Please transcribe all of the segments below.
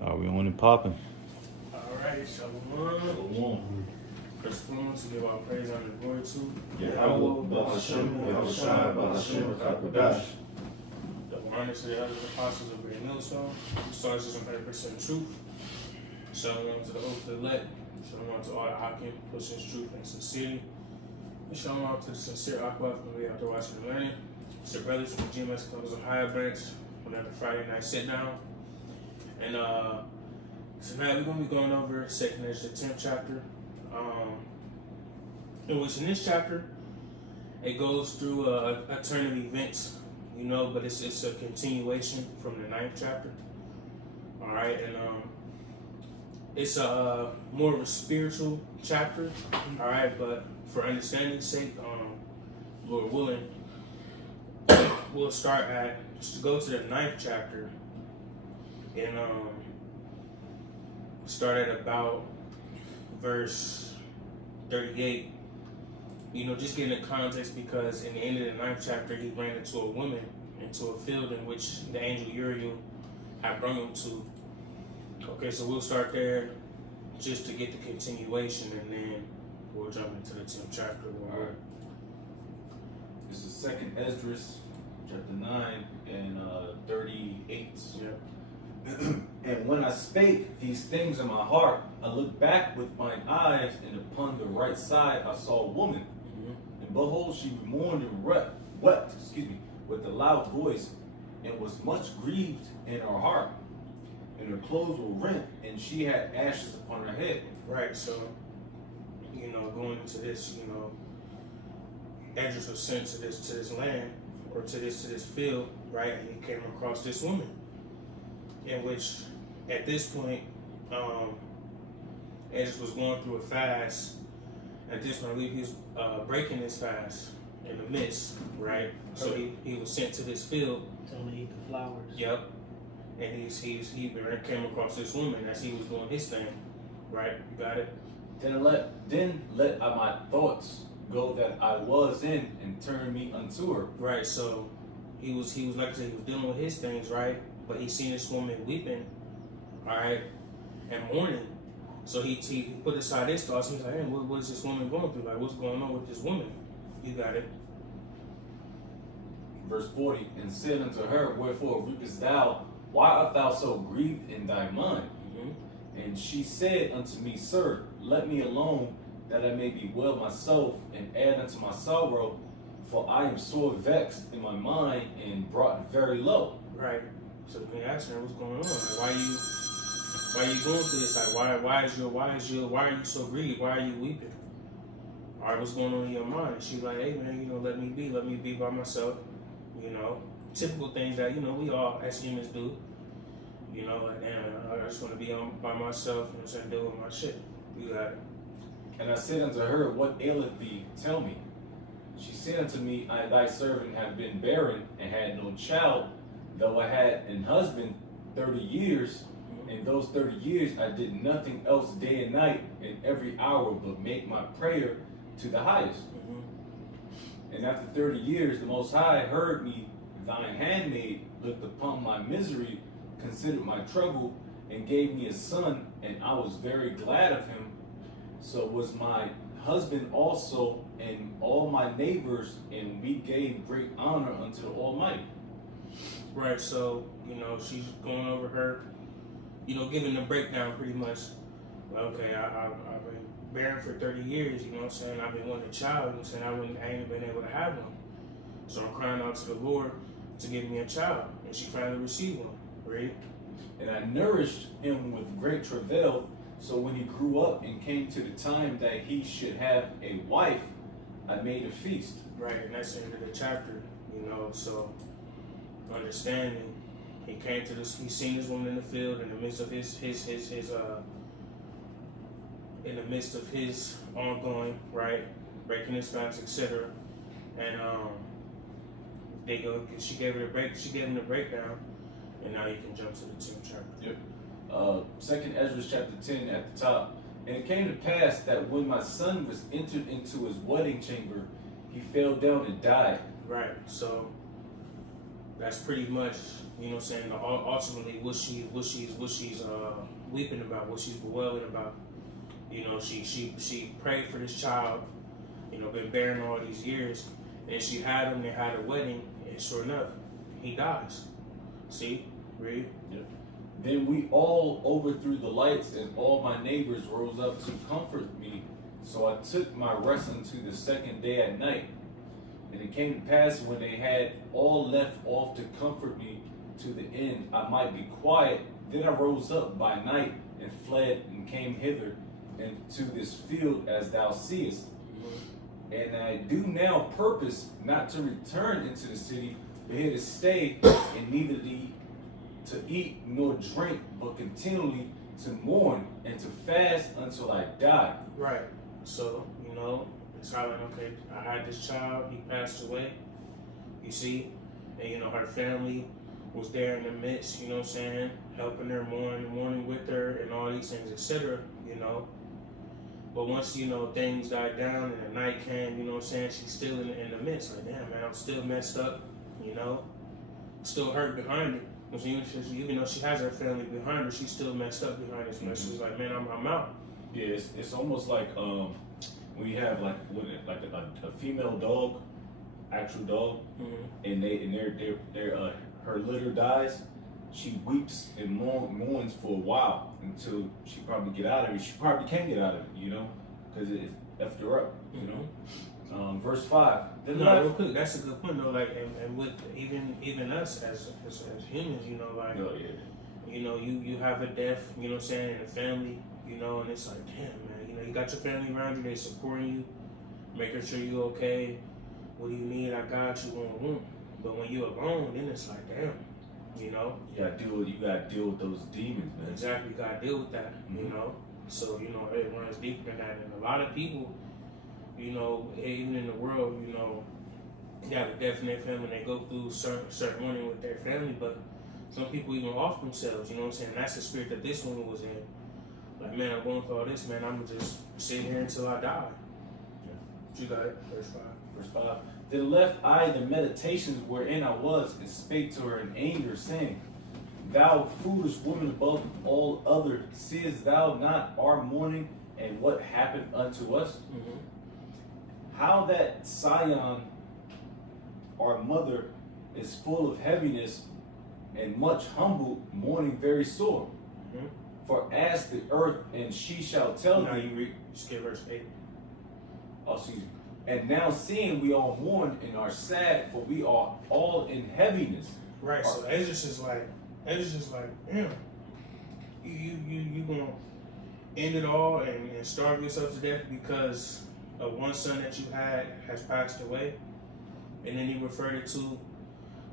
We on and popping. Alright, Shalom. Shalom. First and foremost, to give our praise, honor, and glory to Yahweh, Ba'ashem, Yahushua, Ba'ashem, Kakodash. Double honor to the elders, apostles of Great Millstone, who starts us in 100% truth. Shalom to the oath of the elect. Shalom to all the Akim, pushing truth and sincerity. And shalom to the sincere Aqua from the after watching and learning. It's your brothers from the Gms Columbus Ohio branch on every Friday night sit down. And tonight we're going to be going over 2nd Esdras, the 10th chapter. In which in this chapter, it goes through a turn of events, but it's a continuation from the 9th chapter. All right, and it's a more of a spiritual chapter. All right, but for understanding's sake, Lord willing, we'll start at just go to the 9th chapter and start at about verse 38. Just getting the context, because in the end of the 9th chapter, he ran into a woman into a field in which the angel Uriel had brought him to. Okay, so we'll start there just to get the continuation, and then we'll jump into the 10th chapter. All right. This is 2nd Esdras, chapter 9 and 38. Yep. And when I spake these things in my heart, I looked back with mine eyes, and upon the right side I saw a woman. And behold, she mourned and wept, with a loud voice, and was much grieved in her heart. And her clothes were rent, and she had ashes upon her head. Right, so, going into this, Esdras was sent to this land, or to this field, right, and he came across this woman, in which, at this point, Esdras was going through a fast. At this point, I believe he was breaking his fast in the midst, right? So he was sent to this field. To only eat the flowers. Yep. And he came across this woman as he was doing his thing, right? You got it? Then let my thoughts go that I was in, and turn me unto her. Right. So he was like I said, he was dealing with his things, right? But he seen this woman weeping, all right, and mourning. So he put aside his thoughts. He's like, hey, what is this woman going through? Like, what's going on with this woman? You got it. Verse 40, and said unto her, wherefore weepest thou? Why art thou so grieved in thy mind? And she said unto me, Sir, let me alone, that I may bewail myself, and add unto my sorrow, for I am sore vexed in my mind, and brought very low. Right. So the asked her, what's going on? Like, why are you going through this? Like, why are you so grieved? Why are you weeping? All right, what's going on in your mind? And she's like, hey man, let me be by myself. Typical things that we all as humans do. Like, damn, I just want to be by myself and deal with my shit. You got it. And I said unto her, what aileth thee? Tell me. She said unto me, I thy servant have been barren, and had no child, though I had an husband 30 years. In those 30 years I did nothing else day and night, in every hour, but make my prayer to the highest. And after 30 years the Most High heard me, thine handmaid, looked upon my misery, considered my trouble, and gave me a son, and I was very glad of him. So was my husband also, and all my neighbors, and we gave great honor unto the Almighty. Right, so, she's going over her, giving the breakdown pretty much. Well, okay, I've been barren for 30 years, I've been wanting a child, I ain't been able to have one. So I'm crying out to the Lord to give me a child, and she finally received one, right? And I nourished him with great travail. So when he grew up and came to the time that he should have a wife, I made a feast. Right, and that's the end of the chapter, so understanding. He came to this, he seen this woman in the field in the midst of his ongoing, right, breaking his fast, etc. And she gave him the breakdown, and now you can jump to the 10th chapter. Yep. 2nd Esdras chapter 10 at the top. And it came to pass that when my son was entered into his wedding chamber, he fell down and died. Right, so that's pretty much You know what I'm saying? Ultimately, what she's weeping about, what she's bewailing about. You know, she prayed for this child. You know, been bearing all these years, and she had him. They had a wedding, and sure enough, he dies. See, read. Yep. Then we all overthrew the lights, and all my neighbors rose up to comfort me. So I took my rest unto the second day at night. And it came to pass when they had all left off to comfort me to the end I might be quiet, then I rose up by night and fled and came hither into this field as thou seest. And I do now purpose not to return into the city, but here to stay, and neither to eat nor drink, but continually to mourn and to fast until I die. Right. So, you know, it's kind of like, okay, I had this child, he passed away, you see, and, you know, her family was there in the midst, you know what I'm saying, helping her mourning with her and all these things, etc., you know. But once, you know, things died down and the night came, you know what I'm saying, she's still in the midst, like, damn, man, I'm still messed up, you know, still hurt behind it. Even though she has her family behind her, she's still messed up behind this mess. She's like, man, I'm out. Yeah, it's almost like when you have like a female dog, actual dog, and her litter dies, she weeps and mourns for a while until she probably get out of it. She probably can get out of it, you know, because it effed her up, you know. Verse 5. No, real quick, that's a good point though. Like, and with even us as humans, you know, like, you know, you have a death, you know what I'm saying, in the family, you know, and it's like, damn, man, you know, you got your family around you, they supporting you, making sure you okay. What do you need? I got you. But when you're alone, then it's like, damn, you know. You gotta deal with those demons, man. Exactly, you gotta deal with that, you know. So, you know, it runs deeper than that, and a lot of people, you know, even in the world, you know, they have a death in their family, they go through certain mourning with their family, but some people even off themselves, you know what I'm saying? And that's the spirit that this woman was in. Like, man, I'm going through all this, man, I'm gonna just sit here until I die. Yeah. You got it, verse 5. Verse 5. Then left I the meditations wherein I was, and spake to her in anger, saying, Thou foolish woman above all other, seest thou not our mourning, and what happened unto us? How that Sion, our mother, is full of heaviness and much humbled, mourning very sore. For ask the earth, and she shall tell now thee. You read, skip verse 8. Oh, excuse me. And now seeing we all mourn and are sad, for we are all in heaviness. Right. So Esdras is like, damn, you gonna end it all and starve yourself to death because of one son that you had has passed away. And then he referred it to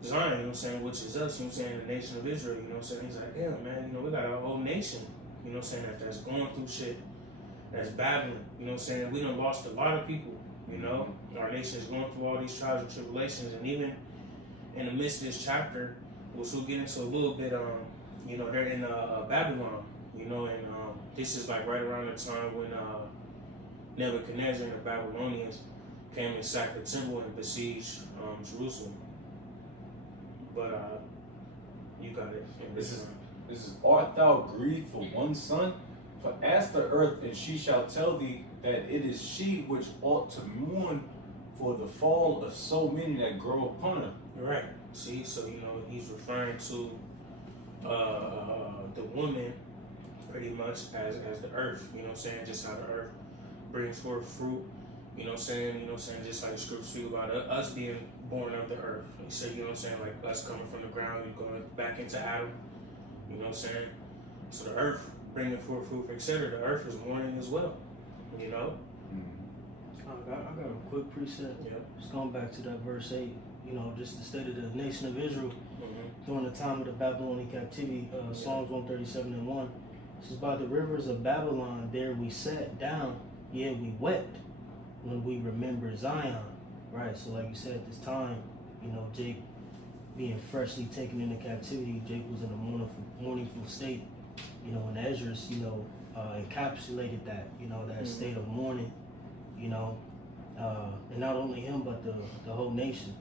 Zion, you know what I'm saying, which is us, you know what I'm saying, the nation of Israel, you know what I'm saying. He's like, damn, man, you know, we got a whole nation, you know what I'm saying, that's going through shit, that's battling, you know what I'm saying. We done lost a lot of people, you know. Our nation is going through all these trials and tribulations, and even in the midst of this chapter, which we'll get into a little bit, you know, they're in Babylon, you know, and this is like right around the time when Nebuchadnezzar and the Babylonians came and sacked the temple and besieged Jerusalem. But you got it. This is art thou grieved for one son? For ask the earth, and she shall tell thee that it is she which ought to mourn for the fall of so many that grow upon her. Right. See, so you know he's referring to the woman pretty much as the earth. You know what I'm saying? Just how the earth brings forth fruit. You know what I'm saying? You know what I'm saying? Just like the scriptures speak about us being born of the earth. He said, you know what I'm saying? Like us coming from the ground and going back into Adam. You know what I'm saying? So the earth bringing forth fruit, etc. The earth is mourning as well. You know? I got a quick precept. Yep. Just going back to that verse 8, you know, just the state of the nation of Israel during the time of the Babylonian captivity, Psalms 137:1. It says, by the rivers of Babylon, there we sat down, yea, we wept when we remember Zion. Right, so like you said, at this time, you know, Jake being freshly taken into captivity, Jake was in a mournful state, you know, and Esdras, you know, encapsulated that, you know, that state of mourning, you know, and not only him, but the whole nation,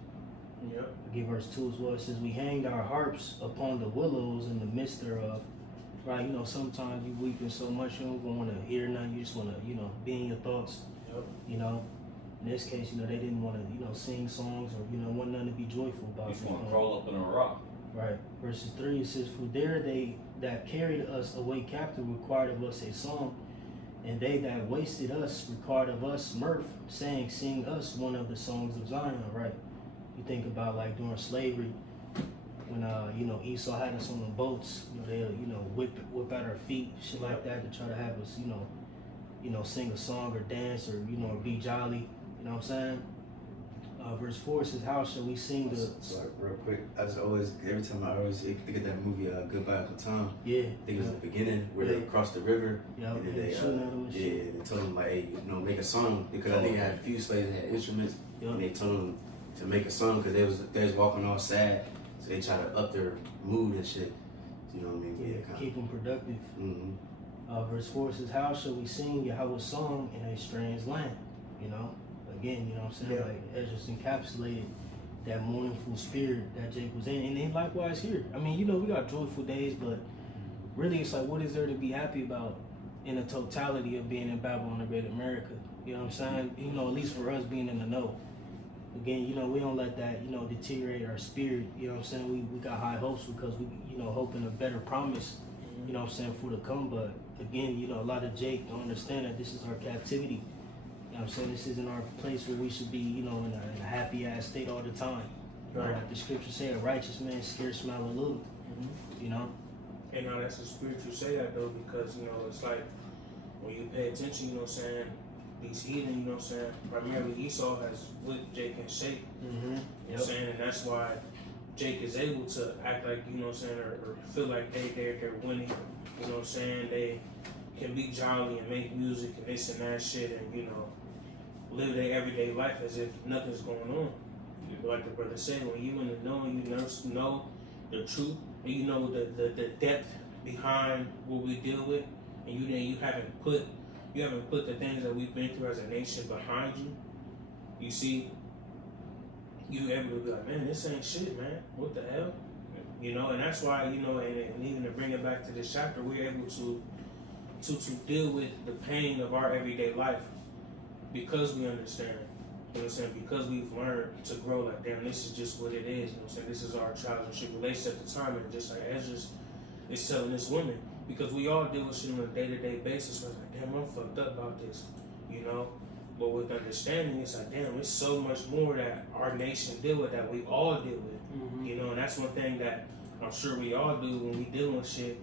Yep. I give verse 2 as well. It says, we hanged our harps upon the willows in the midst thereof. Right, you know, sometimes you weeping so much you don't want to hear nothing. You just want to, you know, be in your thoughts. Yep. You know, in this case, you know, they didn't want to, you know, sing songs or, you know, want nothing to be joyful about. You just want to crawl up in a rock. Right. Verses 3, it says, for there they that carried us away captive required of us a song, and they that wasted us required of us mirth, saying, sing us one of the songs of Zion. Right. You think about like during slavery, when you know, Esau had us on the boats, you know, they'll, you know, whip out our feet, shit like that, to try to have us, you know, sing a song or dance or, you know, or be jolly. You know what I'm saying? Verse 4 says, how shall we sing the... So, real quick, I just always, every time I always think of that movie, Goodbye Uncle Tom. Yeah. I think it was the beginning where they crossed the river. Yeah, and then they, shit. they told them, like, hey, you know, make a song. Because I think they had a few slaves that had instruments. And they told them to make a song because they was walking all sad. So they try to up their mood and shit. You know what I mean? Yeah, keep them productive. Mm-hmm. Verse 4 says, how shall we sing Yahweh's song in a strange land? You know? Again, you know what I'm saying? Yeah. Like, Esdras encapsulated that mournful spirit that Jake was in. And then likewise here. I mean, you know, we got joyful days, but really it's like, what is there to be happy about in the totality of being in Babylon the Great America? You know what I'm saying? You know, at least for us being in the know. Again, you know, we don't let that, you know, deteriorate our spirit. You know what I'm saying? We got high hopes because we, you know, hoping a better promise, you know what I'm saying, for the come. But again, you know, a lot of Jake don't understand that this is our captivity. You know what I'm saying? This isn't our place where we should be, you know, in a happy ass state all the time. Right. Like the scripture say, a righteous man scares smile a little. You know? And now that's a spiritual say that though, because, you know, it's like when you pay attention, you know what I'm saying, these heathen, you know what I'm saying, primarily Esau has whipped Jake in shape. You know what I'm saying? And that's why Jake is able to act like, you know what I'm saying, or feel like they're winning. You know what I'm saying? They can be jolly and make music and this and that shit and, you know, live their everyday life as if nothing's going on. Like the brother said, when you in the know, you know the truth, and you know the depth behind what we deal with, and you haven't put the things that we've been through as a nation behind you. You see, you able to be like, man, this ain't shit, man. What the hell? You know, and that's why, you know, and even to bring it back to this chapter, we're able to deal with the pain of our everyday life because we understand. You know what I'm saying? Because we've learned to grow like, damn, this is just what it is. You know what I'm saying? This is our trials and tribulations at the time. And just like Esdras is telling this woman, because we all deal with shit on a day-to-day basis. We're like, damn, I'm fucked up about this, you know? But with understanding, it's like, damn, it's so much more that our nation deal with, that we all deal with, you know? And that's one thing that I'm sure we all do when we deal with shit.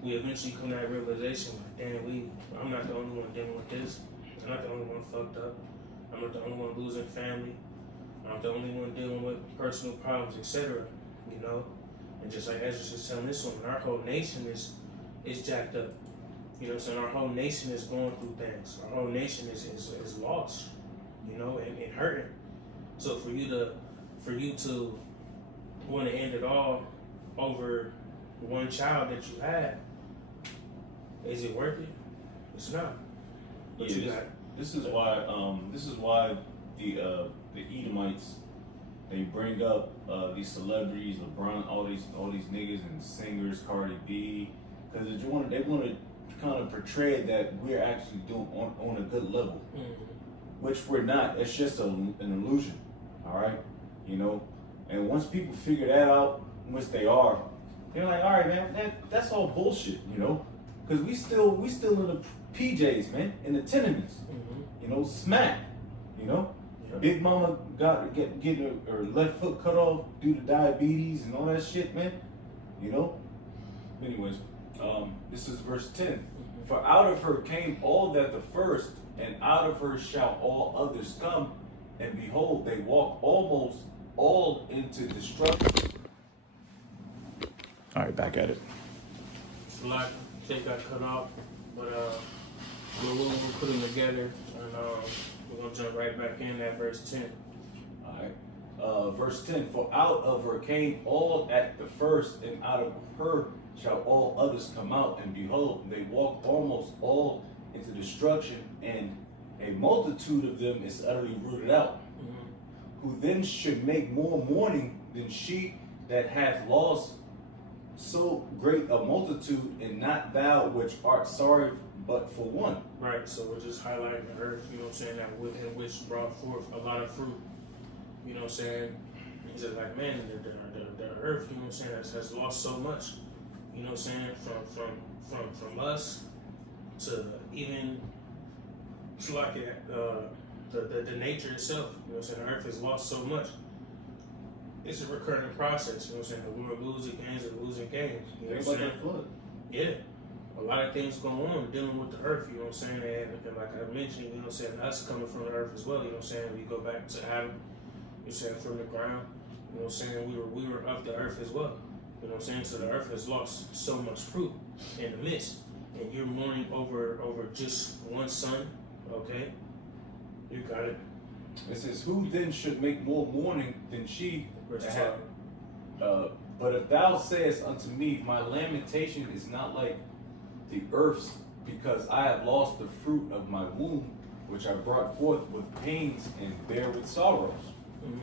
We eventually come to that realization, like, damn, I'm not the only one dealing with this. I'm not the only one fucked up. I'm not the only one losing family. I'm the only one dealing with personal problems, etc. You know? And just like Esdras is telling this woman, our whole nation is jacked up. You know what I'm saying? Our whole nation is going through things. Our whole nation is lost, you know, and hurting. So for you to want to end it all over one child that you had, is it worth it? It's not. But Yeah, you got. This is why the Edomites, they bring up these celebrities, LeBron, all these niggas and singers, Cardi B, because they want to kind of portray that we're actually doing on a good level, which we're not. It's just an illusion, all right, you know. And once people figure that out, which they are, they're like, all right, man, that's all bullshit, you know, because we still in the PJs, man, in the tenements, you know, smack, you know. Yep. Big Mama getting her left foot cut off due to diabetes and all that shit, man, you know. Anyways, this is verse 10. For out of her came all that the first, and out of her shall all others come, and behold, they walk almost all into destruction. All right, back at it. A lot shit got cut off, but we'll put them together, and we're gonna jump right back in at verse 10. All right, verse 10. For out of her came all at the first, and out of her shall all others come out, and behold, they walk almost all into destruction, and a multitude of them is utterly rooted out. who then should make more mourning than she that hath lost so great a multitude, and not thou which art sorry but for one. Right, so we're just highlighting the earth, you know what I'm saying, that in which brought forth a lot of fruit. You know what I'm saying? He's just like, man, the earth, you know what I'm saying, has lost so much. You know what I'm saying? From us to even to like the nature itself. You know what I'm saying? The earth has lost so much. It's a recurring process. You know what I'm saying? The world losing games and losing games. You know what I'm saying? Flood. Yeah. A lot of things go on dealing with the earth, you know what I'm saying? And like I mentioned, you know what I'm saying, us coming from the earth as well, you know what I'm saying? We go back to Adam, you know what I'm saying, from the ground, you know what I'm saying? We were of the earth as well. You know what I'm saying? So the earth has lost so much fruit in the midst. And you're mourning over just one son, okay? You got it. It says, who then should make more mourning than she that hath? But if thou sayest unto me, my lamentation is not like the earth's, because I have lost the fruit of my womb, which I brought forth with pains and bear with sorrows. Mm-hmm.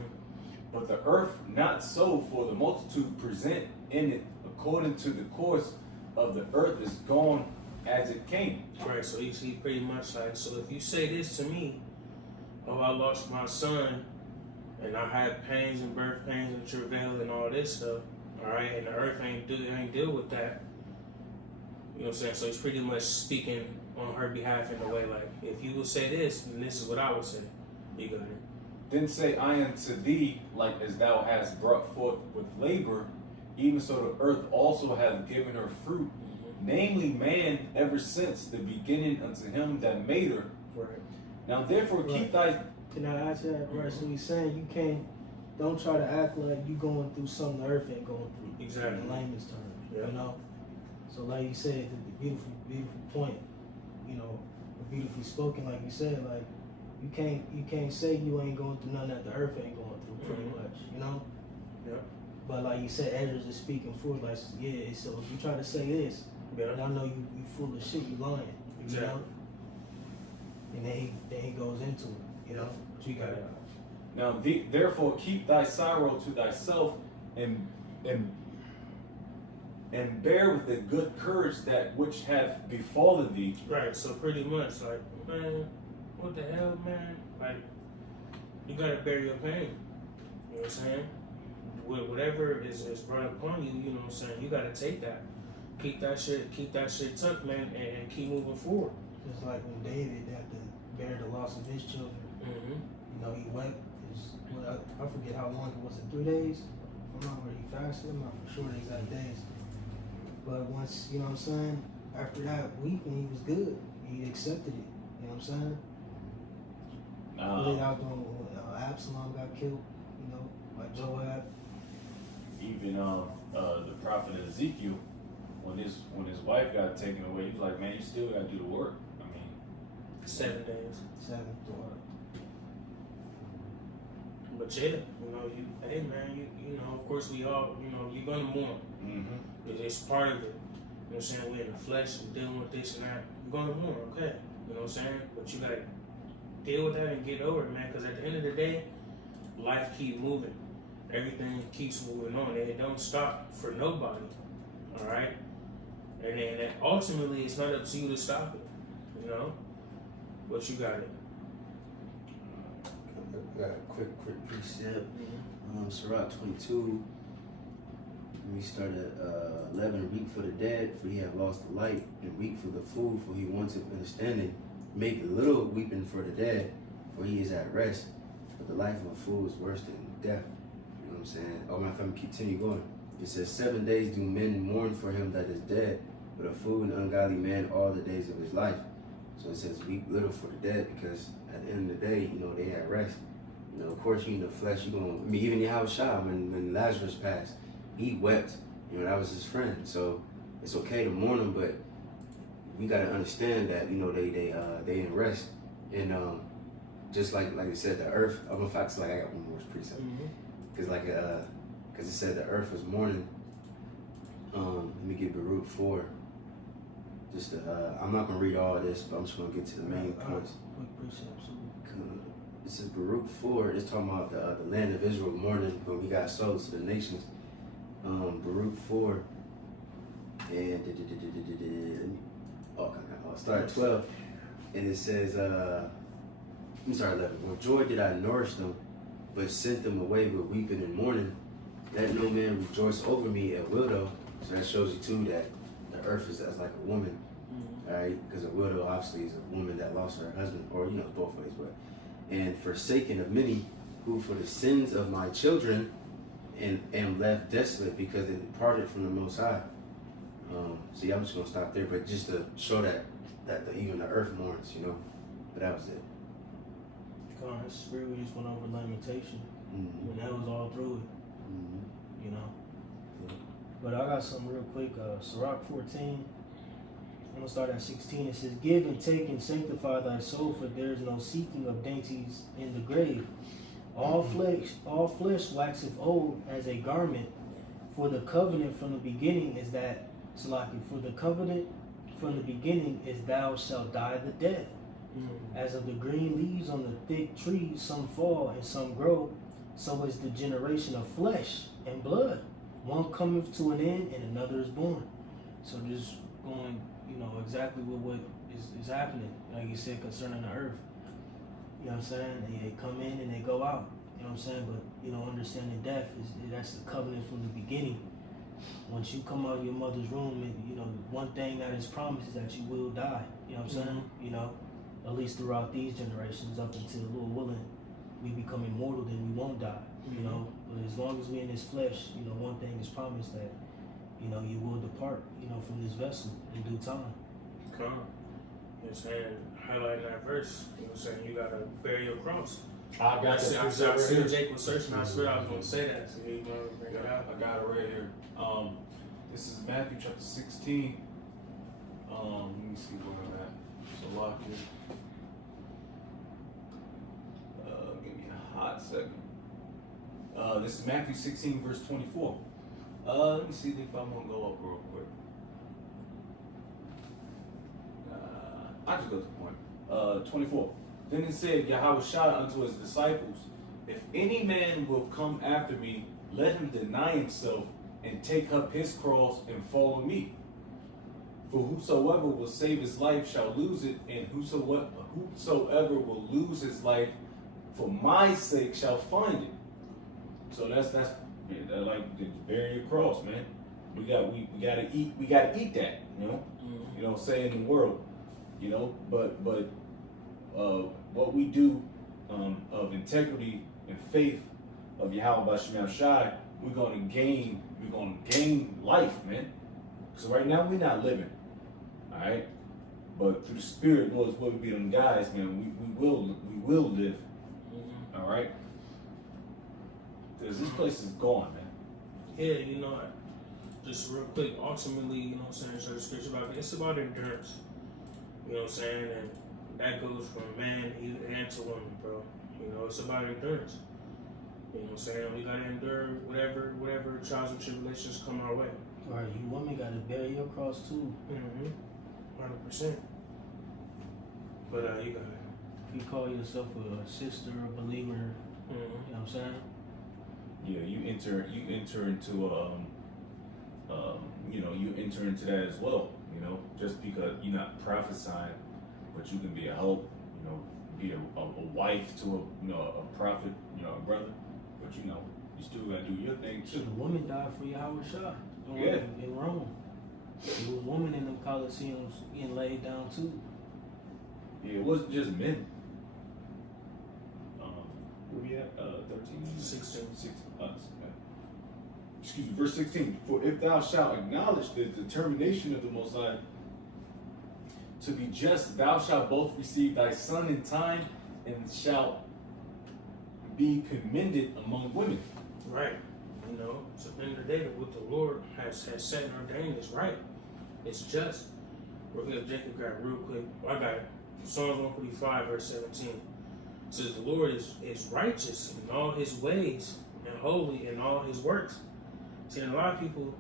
But the earth not so, for the multitude present in it according to the course of the earth is gone as it came. Right, so he pretty much like, so if you say this to me, oh, I lost my son, and I had pains and birth pains and travail and all this stuff, all right, and the earth ain't deal with that. You know what I'm saying? So he's pretty much speaking on her behalf in a way like, if you would say this, then this is what I would say. You got it. Then say I unto thee, like as thou hast brought forth with labor, even so the earth also hath given her fruit, namely man ever since the beginning unto him that made her. Right. Now therefore keep thy... Can I ask you that? Right, so he's saying you can't, don't try to act like you going through something the earth ain't going through. Exactly. In layman's terms, Yeah. you know? So like you said, the beautiful point, you know, beautifully spoken, like you said, like you can't say you ain't going through nothing that the earth ain't going through, pretty much, you know? Yeah. But like you said, Esdras is speaking for it, like, yeah, so if you try to say this, Yeah. and I know you full of shit, you lying, Exactly. you know? And then he goes into it, you know? But you got it. Now therefore keep thy sorrow to thyself, and bear with a good courage that which hath befallen thee. Right, so pretty much like, man, what the hell, man? Like, you gotta bear your pain. You know what I'm saying? Whatever is brought upon you, you know what I'm saying? You gotta take that. Keep that shit tucked, man, and keep moving forward. Just like when David had to bear the loss of his children, Mm-hmm. you know, he wept. I forget how long it was, 3 days? I'm not really fasted, I'm not for sure the exact days. But once, you know what I'm saying, after that week when he was good, he accepted it, you know what I'm saying? Laid out when Absalom got killed, you know, by Joab. Even the prophet Ezekiel, when his wife got taken away, he was like, man, you still gotta do the work. I mean, 7 days. 7th daughter. But yeah, you know, hey man, you know, of course we all, you know, you're gonna mourn. mm-hmm. It's part of it. You know what I'm saying? We're in the flesh and dealing with this and that. You're gonna mourn, okay? You know what I'm saying? But you gotta deal with that and get over it, man. Because at the end of the day, life keeps moving. Everything keeps moving on. It don't stop for nobody. All right. And then ultimately, it's not up to you to stop it. You know. But you got it. Got a quick precept. Sirach 22. We started 11, weep for the dead, for he had lost the light, and weep for the fool, for he wanted understanding. Make little weeping for the dead, for he is at rest. But the life of a fool is worse than death. You know what I'm saying? Oh, my family continue going. It says, 7 days do men mourn for him that is dead, but a fool and ungodly man all the days of his life. So it says, weep little for the dead, because at the end of the day, you know, they at rest. You know, of course, you in the flesh, you going, I mean, even Yahushua, when Lazarus passed, he wept. You know, that was his friend. So it's okay to mourn him, but we got to understand that, you know, they in rest. And just like I said, the earth, I'm in fact, like I got one more precept. Because because it said the earth was mourning. Let me get Baruch 4. Just I'm not going to read all of this, but I'm just going to get to the main points. Quick precept. This is Baruch 4. It's talking about the land of Israel mourning when we got sold to the nations. Baruch 4 and start at 12, and it says, I'm sorry, 11. With joy did I nourish them, but sent them away with weeping and mourning. Let no man rejoice over me at widow. So that shows you too that the earth is as like a woman, right? Because a widow obviously is a woman that lost her husband, or both ways, but and forsaken of many, who for the sins of my children and am left desolate because they departed from the Most High. So yeah, I'm just gonna stop there, but just to show that even the earth mourns, But that was it. That's spirit. We just went over lamentation, and that was all through it. Yeah. But I got something real quick. Sirach 14. I'm gonna start at 16. It says, "Give and take and sanctify thy soul, for there is no seeking of dainties in the grave. All flesh waxeth old as a garment. For the covenant from the beginning is that, for the covenant from the beginning is thou shalt die the death. As of the green leaves on the thick trees, some fall and some grow, so is the generation of flesh and blood. One cometh to an end and another is born." So just going, exactly what is happening, like you said, concerning the earth. You know what I'm saying? They come in and they go out. You know what I'm saying? But, understanding death that's the covenant from the beginning. Once you come out of your mother's womb, one thing that is promised is that you will die. You know what I'm saying? At least throughout these generations, up until Lord willing, we become immortal, then we won't die. But as long as we're in this flesh, one thing is promised that, you will depart, from this vessel in due time. Come. Highlighting that verse, you gotta bear your cross. I got the I precept right see here. Jake was searching. I swear I was gonna say that. So you gonna bring it out? I got it right here. This is Matthew chapter 16. Let me see where I'm at. So lock it. Give me a hot second. This is Matthew 16 verse 24. Let me see if I'm gonna go up real quick. I just go to the point. 24. Then it said, Yahweh shouted unto his disciples, "If any man will come after me, let him deny himself and take up his cross and follow me. For whosoever will save his life shall lose it, and whosoever will lose his life for my sake shall find it." So that's like bearing your cross, man. We gotta eat that, You know, say in the world, but what we do of integrity and faith of Yahweh B'Shem Shai, we're gonna gain life, man. So right now we're not living, all right. But through the Spirit, Lord's what we be them guys, man. We will live, all right. Because this place is gone, man. Yeah, just real quick. Ultimately, so the scripture about it's about endurance. You know what I'm saying, and that goes from man and to woman, bro. It's about endurance. You know what I'm saying? We gotta endure whatever trials and tribulations come our way. All right, you women gotta bear your cross too. 100%. But you got it. If you call yourself a sister, a believer, you know what I'm saying? Yeah, you enter into you enter into that as well. Just because you're not prophesying, but you can be a help. Be a wife to a prophet, a brother. But you still gotta do your thing too. The woman died for Yahweh Shah. Yeah. In Rome. There was women in them Colosseums getting laid down too. Yeah, it wasn't just men. Where we at? 13, 16. Excuse me, verse 16. For if thou shalt acknowledge the determination of the Most High to be just, thou shalt both receive thy son in time and shalt be commended among women. Right. So at the end of the day, what the Lord has set and ordained is right. It's just. We're going to Jacob grab real quick. I got it. Psalms 145, verse 17. It says the Lord is righteous in all his ways and holy in all his works. See, and a lot of people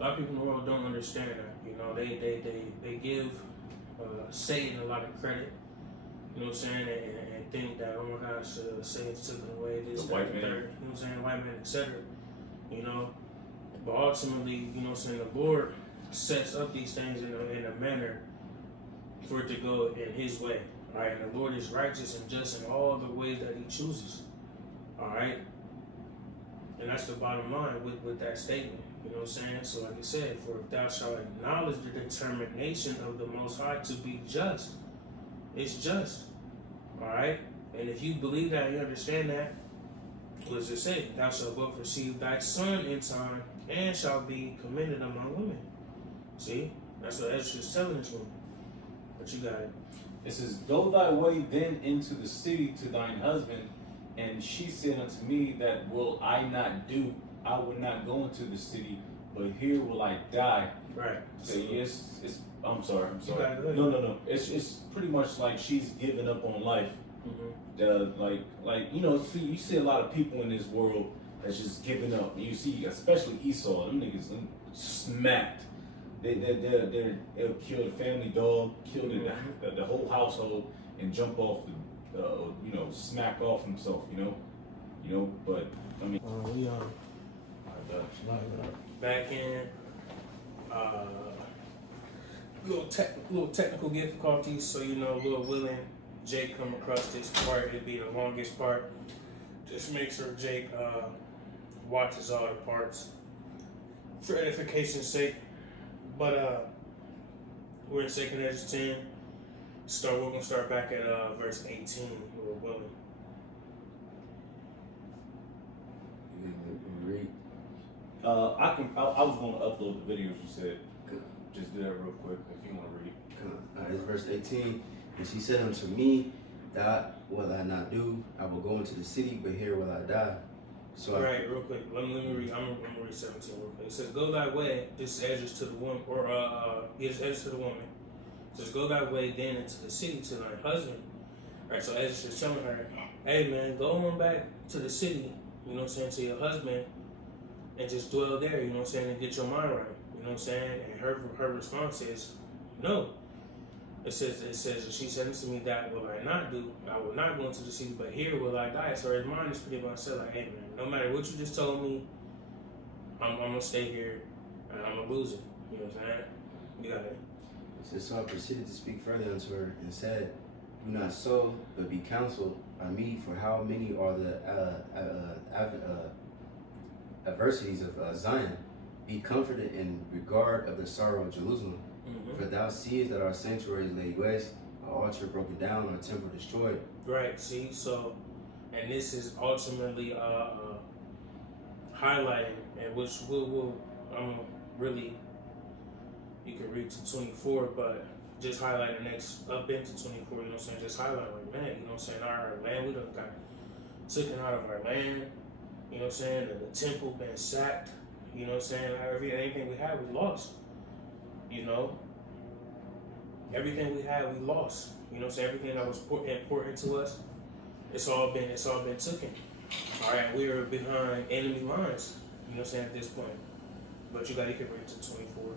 in the world don't understand that. They give Satan a lot of credit You know what I'm saying? And think that, oh my gosh, Satan's taken away this, The that, white the man. third, you know what I'm saying? White man, etc. You know? But ultimately, you know what I'm saying? The Lord sets up these things in a manner for it to go in His way. All right? And the Lord is righteous and just in all the ways that He chooses. All right? And that's the bottom line with that statement. You know what I'm saying? So like I said, for if thou shalt acknowledge the determination of the Most High to be just, it's just. Alright? And if you believe that, you understand that, what does it say? Thou shalt both receive thy son in time and shall be commended among women. See? That's what Esdras is telling this woman. But you got it. It says, Go thy way then into the city to thine husband. And she said unto me, That will I not do. I will not go into the city, but here will I die. Right. Say, yes, it's, I'm sorry. got it. No. It's pretty much like she's giving up on life. Like you know, see, you see a lot of people in this world that's just giving up. You see, especially Esau, them niggas smacked. They'll kill the family dog, kill the whole household, and jump off the, smack off himself. But I mean, We back in little technical difficulties, so Lord willing, Jake come across this part, it'd be the longest part. Just make sure Jake watches all the parts for edification's sake. But we're in 2nd Esdras 10. We're gonna start back at verse 18, Lord willing. Read. I was going to upload the videos you said. Just do that real quick if you want to read. It's verse 18. And she said unto me, That will I not do. I will go into the city, but here will I die. So Right, real quick. Let me read. I'm gonna read 17 real quick. It says, "Go thy way." This is Esdras to the woman, or it's Esdras to the woman. It says, "Go thy way then into the city to thy husband." Right. So Esdras is telling her, "Hey man, go on back to the city. You know what I'm saying, to your husband, and just dwell there. You know what I'm saying, and get your mind right. You know what I'm saying." And her response is, "No." It says, she said to me, "That will I not do. I will not go into the city, but here will I die." So her mind is pretty much said, like, "Hey man, no matter what you just told me, I'm gonna stay here and I'm gonna lose it." You know what I'm saying? You got it. So Saul proceeded to speak further unto her and said, "Do not so, but be counseled by me, for how many are the adversities of Zion? Be comforted in regard of the sorrow of Jerusalem. For thou seest that our sanctuary is laid waste, our altar broken down, our temple destroyed." Right, see, so, and this is ultimately highlighting, and which will really, you can read to 24, but just highlighting next up into 24, you know what I'm saying? Just highlighting, like, man, you know what I'm saying? Our land, we done got taken out of our land, you know what I'm saying? The temple been sacked, you know what I'm saying? Anything we had, we lost, you know? Everything we had, we lost. You know what I'm saying? Everything that was important to us, it's all been taken. All right, we are behind enemy lines. You know what I'm saying, at this point. But you can read to 24.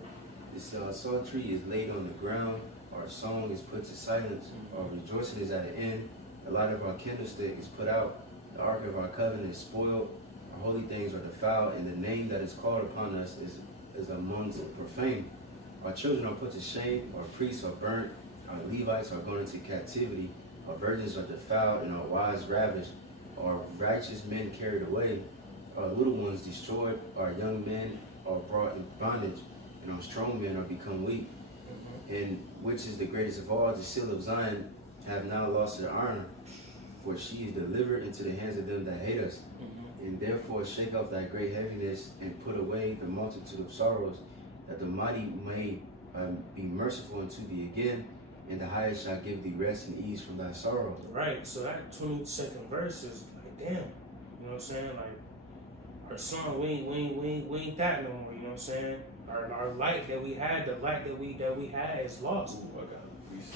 This psaltery is laid on the ground, our song is put to silence, our rejoicing is at an end, the light of our candlestick is put out, the ark of our covenant is spoiled, our holy things are defiled, and the name that is called upon us is amongst the profane. Our children are put to shame, our priests are burnt, our Levites are gone into captivity, our virgins are defiled, and our wives ravished, our righteous men carried away, our little ones destroyed, our young men are brought in bondage, and our strong men are become weak. And which is the greatest of all, the seal of Zion have now lost their honor, for she is delivered into the hands of them that hate us. And therefore shake off thy great heaviness, and put away the multitude of sorrows, that the mighty may be merciful unto thee again, and the highest shall give thee rest and ease from thy sorrow. Right, so that 22nd verse is like, damn, you know what I'm saying? Like, our son, we ain't that no more, you know what I'm saying? Our light that we had, the light that we had is lost.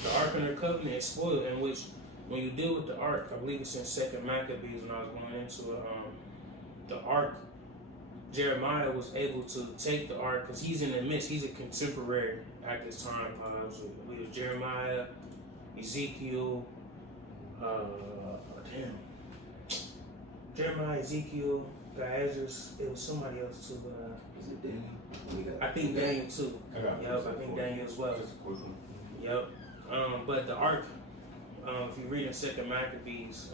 The Ark of the Covenant is spoiled, in which, when you deal with the Ark, I believe it's in 2nd Maccabees when I was going into it, the Ark, Jeremiah was able to take the Ark, because he's in the midst, he's a contemporary at this time. I believe it was Jeremiah, Ezekiel, Damn. Jeremiah, Ezekiel, got Esdras. It was somebody else too. Is it Daniel? I think Daniel too. Yep, I think Daniel as well. Yep. But the ark, if you read in Second Maccabees,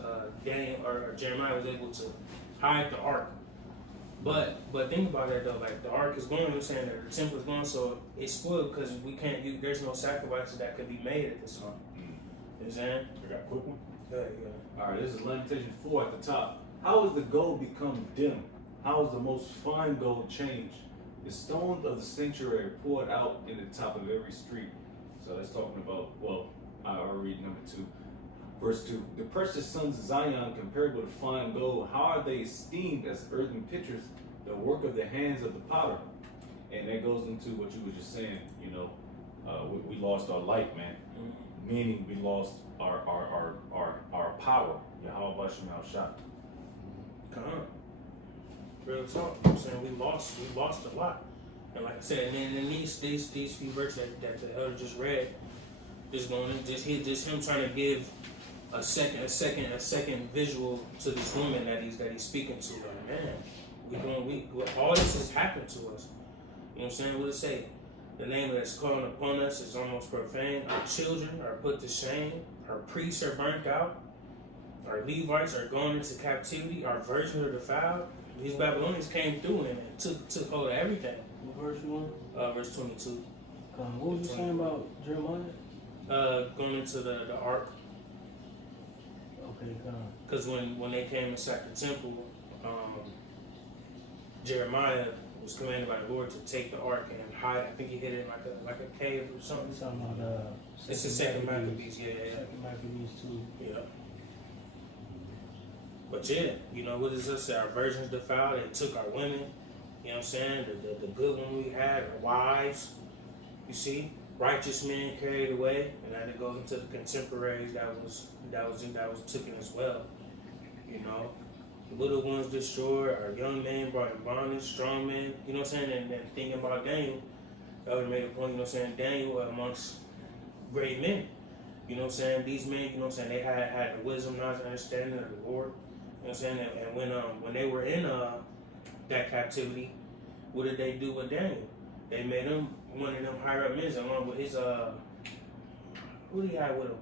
Daniel or Jeremiah was able to hide the ark. But think about that though, like the ark is going, I'm saying that the temple is going, so it's spoiled because we can't use, there's no sacrifices that could be made at this time. You know what I'm saying? I got a quick one. Yeah. All right, this is Lamentation 4 at the top. How has the gold become dim? How is the most fine gold changed? The stones of the sanctuary poured out in the top of every street. So that's talking about, well, I'll read number 2. Verse 2. The precious sons of Zion compared with fine gold, how are they esteemed as earthen pitchers, the work of the hands of the potter? And that goes into what you were just saying, you know, we lost our light, man. Meaning we lost our power. Yahweh Bashem Al Shah. Come on. Real talk. I'm saying we lost a lot. And like I said, and then these few verses that the elder just read, just him trying to give a second visual to this woman that he's speaking to. Like, man, all this has happened to us. You know what I'm saying? What does it say? The name that's calling upon us is almost profane. Our children are put to shame. Our priests are burnt out. Our Levites are gone into captivity. Our virgins are defiled. These Babylonians came through and took hold of everything. What verse you on? Verse 22. What was you saying about Jeremiah? Going into the ark. Okay, Because when they came and sacked the temple, Jeremiah was commanded by the Lord to take the ark and hide. I think he hid it in like a cave or something. Something about It's the Second Maccabees, yeah. Second Maccabees too. Yeah. But yeah, you know, what does it say? Our virgins defiled, they took our women, you know what I'm saying? The good one we had, our wives, you see? Righteous men carried away, and then it goes into the contemporaries that was taken as well. You know, the little ones destroyed, our young men brought in bondage, strong men, you know what I'm saying? And then thinking about Daniel, I would have made a point, you know what I'm saying? Daniel amongst great men, you know what I'm saying? These men, you know what I'm saying? They had the wisdom, knowledge, and understanding of the Lord. You know what I'm saying? And when they were in that captivity, what did they do with Daniel? They made him one of them higher up men along with his who did he have with him?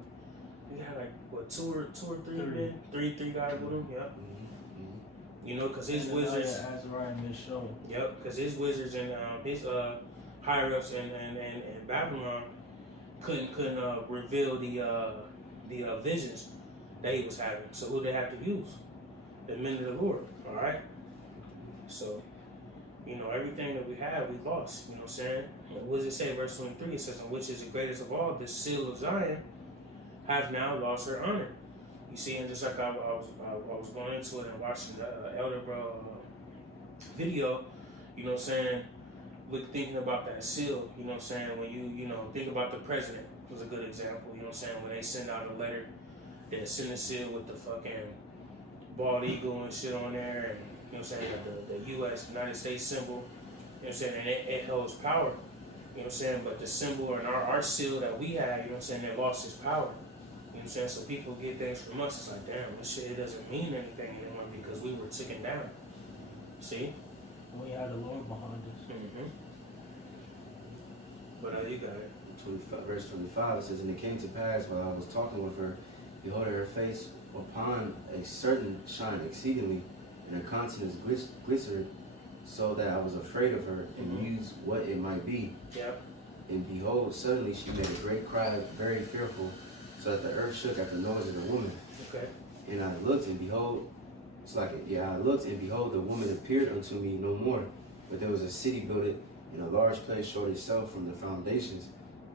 He had like what two or three men? Three guys with him, yeah. You know, because his wizards Yep, because his wizards and his higher ups in Babylon couldn't reveal the visions that he was having. So who they have to use? The men of the Lord, all right? So, you know, everything that we had, we lost, you know what I'm saying? What does it say, verse 23? It says, "And which is the greatest of all, the seal of Zion, have now lost her honor." You see, and just like I was going into it and watching the Elder Bro video, you know what I'm saying? Thinking about that seal, you know what I'm saying? When you think about the president, was a good example, you know what I'm saying? When they send out a letter, they send a seal with the fucking bald eagle and shit on there, and you know what I'm saying, the U.S. United States symbol, you know what I'm saying, and it holds power, you know what I'm saying, but the symbol and our seal that we had, you know what I'm saying, it lost its power, you know what I'm saying, so people get things from us, it's like, damn, this shit, it doesn't mean anything anymore because we were taken down, see? We had the Lord behind us. But you got it. Verse 25 says, "And it came to pass while I was talking with her, behold, her face upon a certain shine exceedingly, and her countenance glistered, so that I was afraid of her, and mused what it might be. Yep. And behold, suddenly she made a great cry, very fearful, so that the earth shook at the noise of the woman. Okay. And I looked, and behold, I looked, and behold, the woman appeared unto me no more. But there was a city builded in a large place, showed itself from the foundations.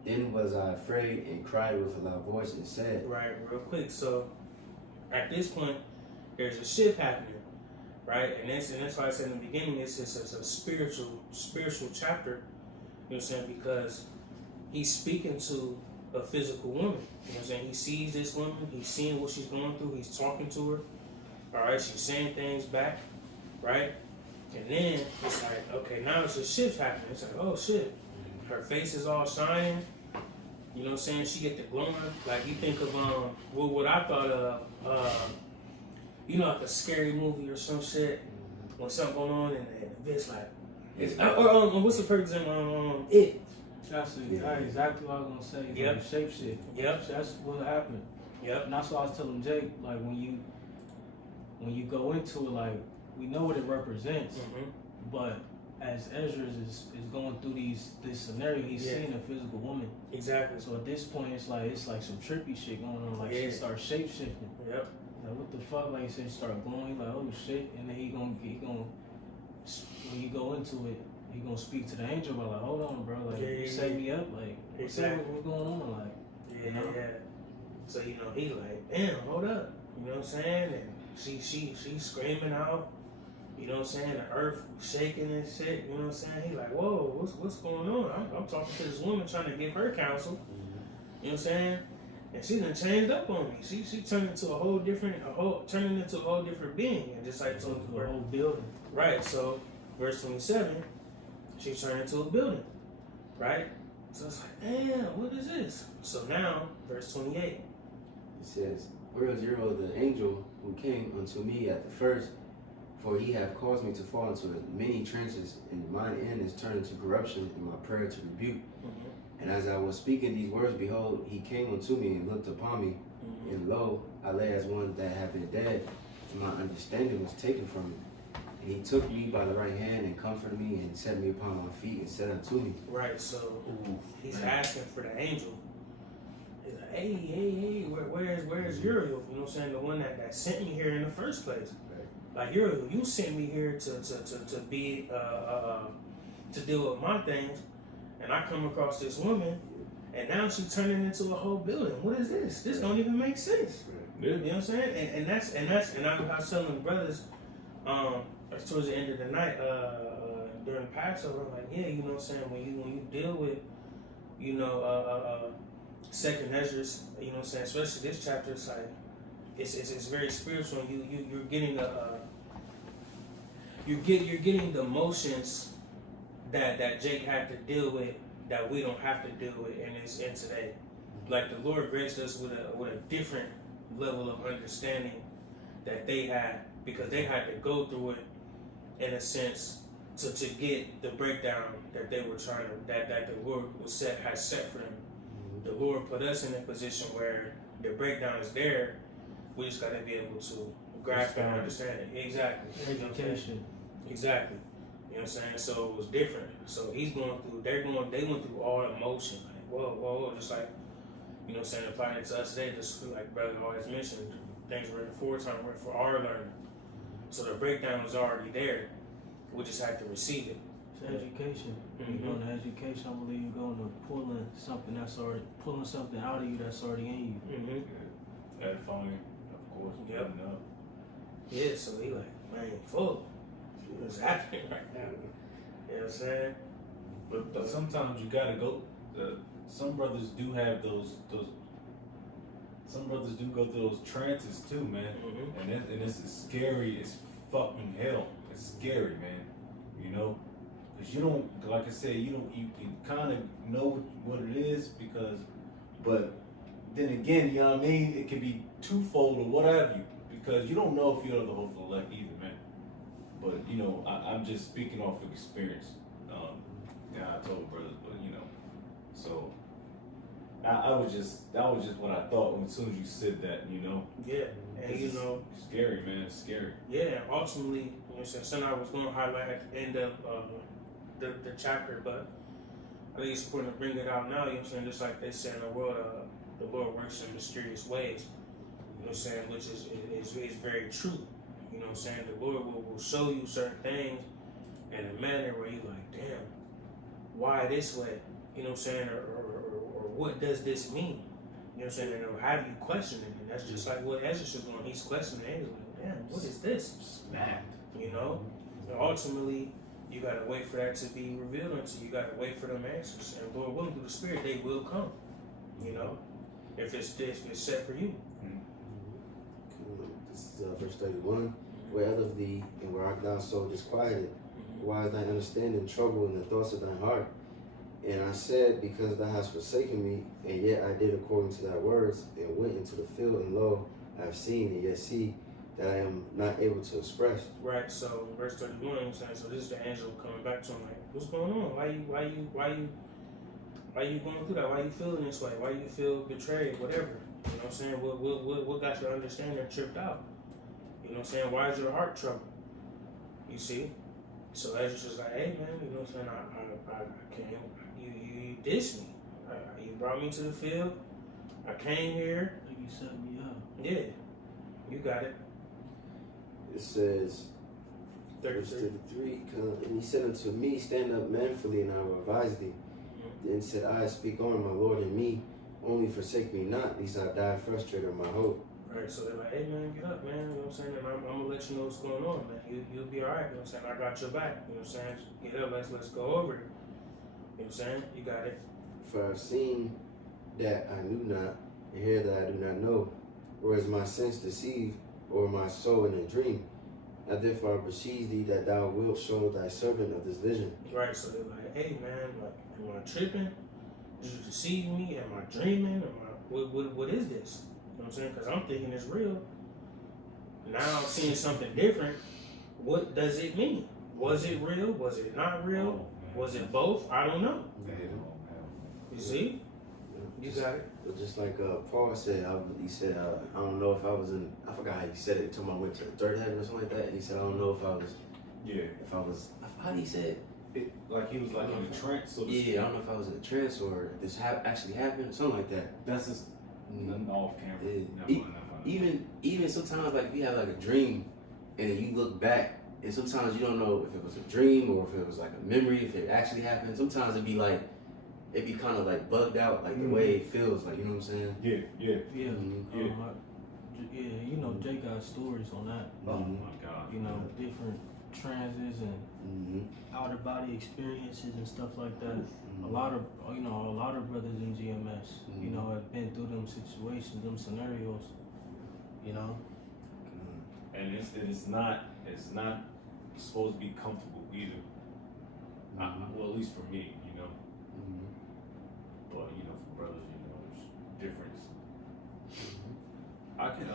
Then was I afraid, and cried with a loud voice, and said," Right, real quick. So, at this point, there's a shift happening, right? And that's why I said in the beginning, it's a spiritual chapter. You know what I'm saying? Because he's speaking to a physical woman. You know what I'm saying? He sees this woman. He's seeing what she's going through. He's talking to her. All right, she's saying things back, right? And then it's like, okay, now it's a shift happening. It's like, oh shit, her face is all shining. You know what I'm saying? She get the glowing. Like you think of what I thought of you know, like a scary movie or some shit when something going on and it's like it's what's the first example? It. That's exactly what I was gonna say. Yep. Like shape shit. Yep. That's what happened. Yep. And that's what I was telling Jake. Like when you go into it, like we know what it represents, but as Esdras is going through this scenario, he's seeing a physical woman. Exactly. So at this point, it's like some trippy shit going on. Like she starts shape shifting. Yep. Like what the fuck? Like he said, start glowing. Like oh shit, and then he gonna when you go into it, he gonna speak to the angel. But like hold on, bro. Like set me up. Like what's going on? Like you know? So you know he like damn, hold up. You know what I'm saying? And she's screaming out. You know what I'm saying? The earth shaking and shit. You know what I'm saying? He like, whoa, what's going on? I'm talking to this woman trying to give her counsel. You know what I'm saying? And she done changed up on me. She turned into a whole different being. And just like told the whole building. Right. So verse 27, she turned into a building. Right? So it's like, damn, what is this? So now, verse 28. It says, Whereas the angel who came unto me at the first, for he hath caused me to fall into many trenches, and mine end is turned into corruption, and my prayer to rebuke. And as I was speaking these words, behold, he came unto me and looked upon me, and lo, I lay as one that had been dead, and my understanding was taken from me. And he took me by the right hand and comforted me and set me upon my feet and said unto me. Right, so he's asking for the angel. He's like, hey, where's Uriel? You know what I'm saying? The one that sent me here in the first place. Like Uriel, you sent me here to be to deal with my things, and I come across this woman, and now she's turning into a whole building. What is this? This don't even make sense. Yeah. You know what I'm saying? And I was telling the brothers towards the end of the night during Passover, I'm like, yeah, you know what I'm saying? When you deal with, you know, second Esdras, you know what I'm saying? Especially this chapter, it's like it's very spiritual. You're getting you're getting the emotions that Jake had to deal with that we don't have to deal with in today. Like the Lord graced us with a different level of understanding that they had, because they had to go through it in a sense to get the breakdown that they were trying to that the Lord had set for them. The Lord put us in a position where the breakdown is there. We just gotta be able to grasp and understand it. Exactly. Education. Exactly. You know what I'm saying? So it was different. So they went through all emotion. Like, whoa, just like, you know what I'm saying, applying it to us today, just like brother always mentioned, things were for time, were for our learning. So the breakdown was already there. We just had to receive it. It's education. You go into education, I believe you're going to pulling something out of you that's already in you. Edifying, of course. Yep. Up. Yeah, so he like, man, full. What's happening right now? You know what I'm saying? But sometimes you gotta go. Some brothers do have those. Some brothers do go through those trances too, man. And it's scary as fucking hell. It's scary, man. You know, because you don't, like I said, you kind of know what it is but then again, you know what I mean? It could be twofold or what have you, because you don't know if you're the hopeful elect either, man. But you know, I'm just speaking off of experience. I told brothers, but you know, so that was just what I thought as soon as you said that, you know. Yeah, and you know, it's scary, man. It's scary. Yeah, ultimately, you know, something I was going to highlight at the end of the chapter, but I think it's important to bring it out now. You know what I'm saying? Just like they say in the world, the Lord works in mysterious ways. You know what I'm saying? Which is very true. You know what I'm saying? The Lord will show you certain things in a manner where you're like, damn, why this way? You know what I'm saying? Or what does this mean? You know what I'm saying? And it'll have you questioning it. And that's just like what Esdras is doing. He's questioning it. He's like, damn, what is this? Smacked. You know? And ultimately, you gotta wait for that to be revealed unto you. You gotta wait for them answers. And Lord willing, through the Spirit, they will come. You know? If it's set for you. This is verse 31. Where out of thee, and where art thou so disquieted? Why is thine understanding troubled in the thoughts of thine heart? And I said, because thou hast forsaken me, and yet I did according to thy words, and went into the field, and lo, I have seen, and yet see that I am not able to express. Right. So verse 31, I'm saying, so this is the angel coming back to him like, what's going on? Why you going through that? Why you feeling this way? Why you feel betrayed? Whatever. You know what I'm saying? What got your understanding tripped out? You know what I'm saying? Why is your heart troubled? You see? So Esdras just like, hey man, you know what I'm saying? I came, you dissed me. You brought me to the field. I came here. You set me up. Yeah. You got it. It says, verse 33, and he said unto me, stand up manfully, and I will advise thee. Then said I, speak on, my Lord, and me, only forsake me not, lest I die frustrated of my hope. Right, so they're like, hey man, get up, man, you know what I'm saying? And I'm gonna let you know what's going on, man. You'll be alright, you know what I'm saying? I got your back, you know what I'm saying? Get up, let's go over it. You know what I'm saying? You got it. For I've seen that I knew not, and hear that I do not know, or is my sense deceived, or my soul in a dream. Now therefore I beseech thee that thou wilt show thy servant of this vision. Right, so they're like, hey man, like, am I tripping? Did you deceive me? Am I dreaming? What is this? You know what I'm saying? Because I'm thinking it's real. Now I'm seeing something different. What does it mean? Was it real? Was it not real? Was it both? I don't know. You see? You got it. But just like Paul said, he said, I don't know if I was in, I forgot how he said it, until I went to the third heaven or something like that. And he said, I don't know if I was, how did he say it? Like he was like in a trance. So Yeah, I don't know if I was in a trance or if this actually happened, something like that. That's just nothing off camera. Yeah. Even sometimes, like, if you have like a dream and then you look back, and sometimes you don't know if it was a dream or if it was like a memory, if it actually happened. Sometimes it'd be kind of like bugged out, like the way it feels, like, you know what I'm saying? Yeah. Yeah. Yeah. Yeah, you know, Jay got stories on that. Oh my God. You know, different transes and outer body experiences and stuff like that. A lot of brothers in GMS, you know, have been through them situations, them scenarios. You know. And it's not supposed to be comfortable either. Well, at least for me, you know. But you know, for brothers, you know, there's difference. I can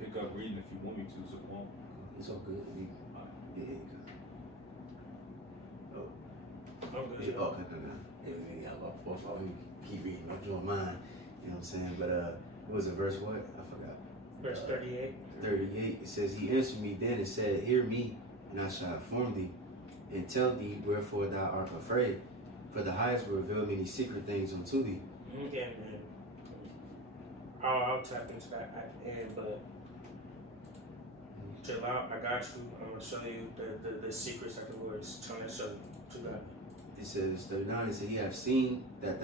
pick up reading if you want me to, so it won't. It's all good. Yeah. Okay. Oh, yeah, let me keep reading. I'm doing mine. You know what I'm saying? But it was a verse what? I forgot. Verse 38. 38. It says, he answered me then and said, hear me, and I shall inform thee, and tell thee wherefore thou art afraid. For the highest will reveal many secret things unto thee. Okay, man. I'll tap into that at the end, but chill out. I got you. I'm gonna show you the secrets that the Lord is trying to show you. To God. It says 39. It says, ye have seen that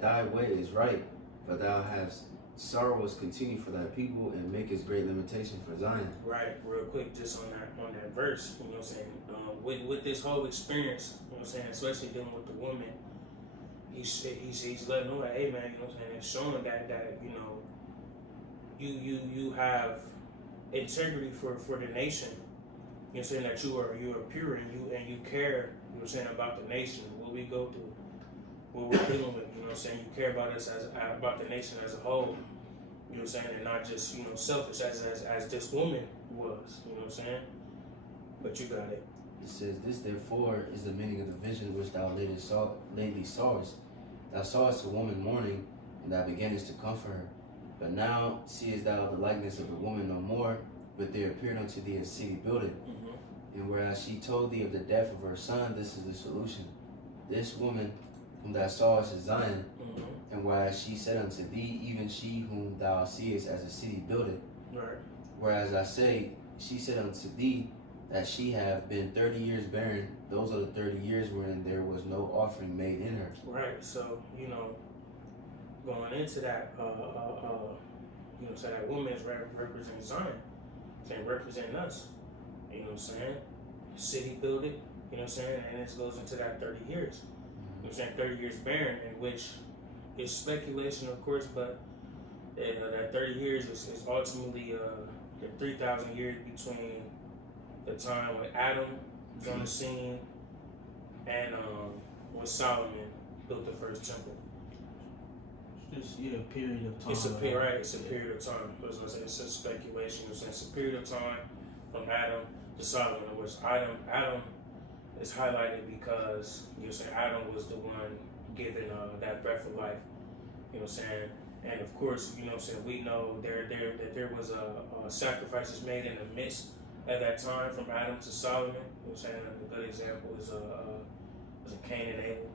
thy way is right, but thou hast sorrows continue for thy people, and makest great limitation for Zion. Right, real quick, just on that verse, you know what I'm saying? With this whole experience, you know what I'm saying, especially dealing with the woman, he's letting know, like, hey man, you know what I'm saying, it's showing that you know, you have integrity for the nation. You know what I'm saying, that you are pure and you care, you know what I'm saying, about the nation, what we go through, what we're dealing with, you know what I'm saying? You care about us about the nation as a whole, you know what I'm saying, and not just, you know, selfish as this woman was, you know what I'm saying? But you got it. It says, this therefore is the meaning of the vision which thou lately sawest. Thou sawest a woman mourning, and thou beginnest to comfort her. But now seest thou the likeness of the woman no more, but there appeared unto thee a city builded. And whereas she told thee of the death of her son, this is the solution. This woman whom thou sawest is Zion, and whereas she said unto thee, even she whom thou seest as a city builded. Right. Whereas I say, she said unto thee that she have been 30 years barren. Those are the 30 years wherein there was no offering made in her. Right. So, you know, going into that, you know, so that woman is representing Zion, saying representing us. You know what I'm saying? City build it, you know what I'm saying? And it goes into that 30 years. You know what I'm saying? 30 years barren, in which is speculation, of course, but that 30 years is ultimately the 3,000 years between the time when Adam was on the scene and when Solomon built the first temple. Just a period of time. It's a period, right? It's a period of time. It's a speculation. It's a period of time from Adam to Solomon. In which Adam is highlighted because Adam was the one given that breath of life. You know what I'm saying? And of course, we know that there was sacrifices made in the midst at that time from Adam to Solomon. You know what I'm saying? A good example is Cain and Abel. You know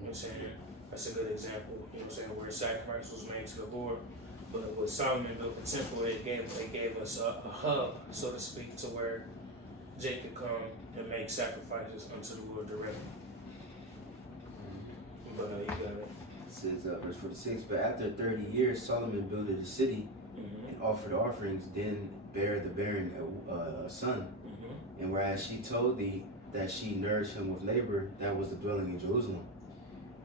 what I'm saying? That's a good example, where sacrifice was made to the Lord. But when Solomon built the temple, it gave us a hub, so to speak, to where Jake could come and make sacrifices unto the Lord directly. But you got it. It says, verse 46, but after 30 years, Solomon builded a city and offered offerings, then bare the barren a son. And whereas she told thee that she nourished him with labor, that was the dwelling in Jerusalem.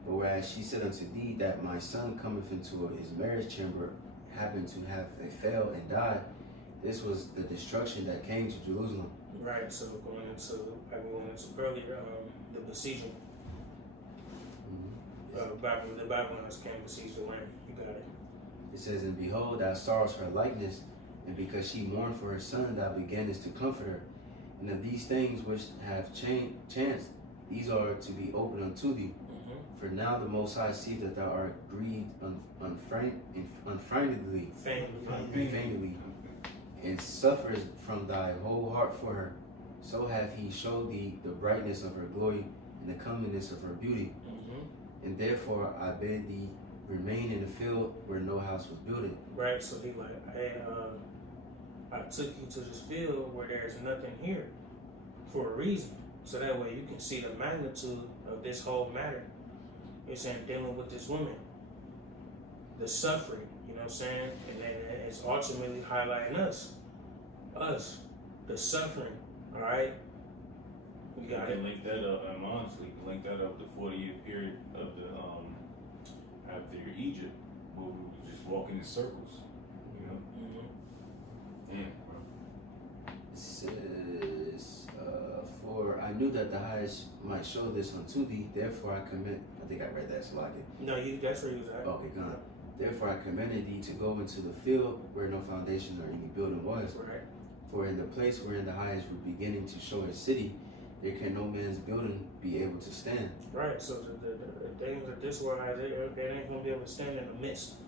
But whereas she said unto thee that my son cometh into his marriage chamber, happened to have a fail and died, this was the destruction that came to Jerusalem. Right, so going into earlier, the besieging. The Babylonians came to besiege the land. You got it. It says, and behold, thou sawest her likeness, and because she mourned for her son, thou beginnest to comfort her. And of these things which have chanced, these are to be opened unto thee. For now the Most High see that thou art grieved unfeignedly, and suffers from thy whole heart for her. So hath he showed thee the brightness of her glory and the comeliness of her beauty. And therefore I bid thee remain in the field where no house was builded. Right, so he like, hey, I took you to this field where there's nothing here for a reason. So that way you can see the magnitude of this whole matter. You're saying dealing with this woman, the suffering, you know what I'm saying? And then it's ultimately highlighting us, the suffering, all right? We can link that up, honestly, link that up the 40-year period of the after Egypt, where we were just walking in circles, you know. Damn, bro. It says, for I knew that the highest might show this unto thee, therefore I commit. I think I read that slide. No, that's where he was at. Okay, gone. Therefore I commanded thee to go into the field where no foundation or any building was. Right. For in the place wherein the highest were beginning to show his city, there can no man's building be able to stand. Right, so the things that this world has, they ain't gonna be able to stand in the midst,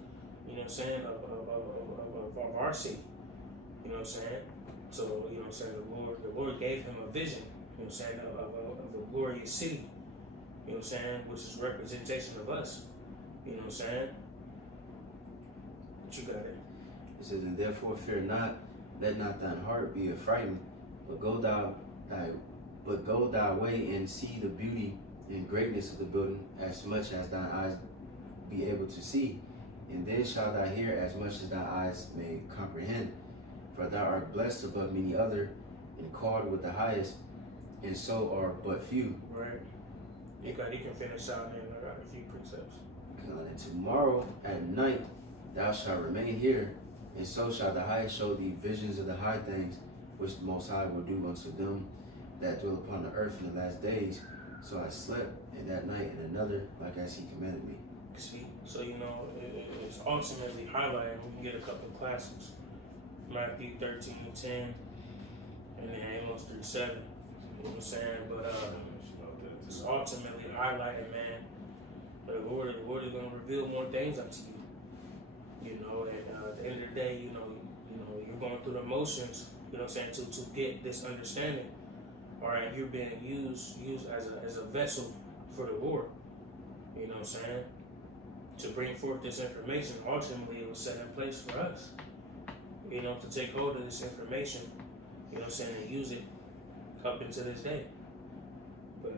you know what I'm saying, of our city. You know what I'm saying? So, you know what I'm saying, the Lord gave him a vision, you know what I'm saying, of a glorious city. You know what I'm saying? Which is a representation of us. You know what I'm saying? But you got it. It says, and therefore fear not, let not thine heart be affrighted, but go thy way and see the beauty and greatness of the building as much as thine eyes be able to see. And then shalt thou hear as much as thy eyes may comprehend. For thou art blessed above many other, and called with the highest, and so are but few. Right. You can finish out and I got a few precepts. And tomorrow at night thou shalt remain here, and so shall the highest show thee visions of the high things which the Most High will do unto them that dwell upon the earth in the last days. So I slept in that night and another, like as he commanded me. See, so it's ultimately highlighted. We can get a couple of classics. Matthew 13:10, and then Amos 3:7. You know what I'm saying? But it's ultimately highlighted, man. The Lord is going to reveal more things unto you. You know, and at the end of the day, you know, you're going through the motions. You know what I'm saying? To get this understanding. All right, you're being used as a vessel for the Lord. You know what I'm saying? To bring forth this information, ultimately it was set in place for us. You know, to take hold of this information, you know what I'm saying, and use it up until this day. But